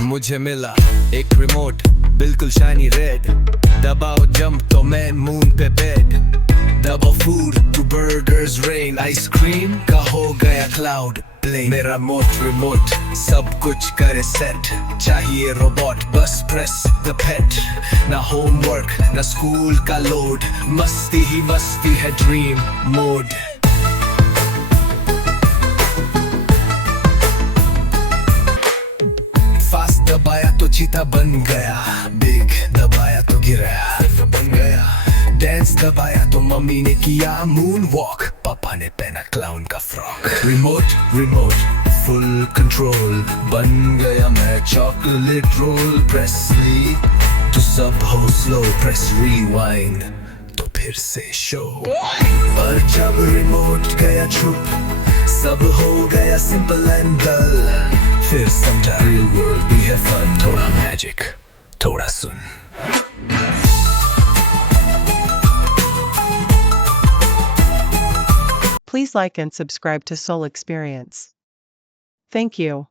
मुझे मिला एक रिमोट बिल्कुल शाइनी रेड, दबाओ जंप तो मैं मून पे बेड, दबाओ food two burgers rain, ice cream का हो गया क्लाउड प्लेन। मेरा रिमोट सब कुछ करे सेट, चाहिए रोबोट बस प्रेस द पेट, ना होमवर्क ना स्कूल का लोड, मस्ती ही मस्ती है ड्रीम मोड। फास्ट दबाया तो चीता बन गया, बिग दबाया तो गिरा बन गया, डांस दबाया तो मम्मी ने किया मून वॉक, पापा ने पहना क्लाउन का फ्रॉक। रिमोट फुल कंट्रोल, बन गया मैं चॉकलेट रोल, प्रेसली तो सब हो स्लो, प्रेस रिवाइंड तो फिर से शो। पर जब रिमोट गया चुप, सब हो गया सिंपल एंड डल, फिर समझा रियल वर्ल्ड भी है फन, थोड़ा मैजिक थोड़ा सुन। Please like and subscribe to Soul Experience. Thank you.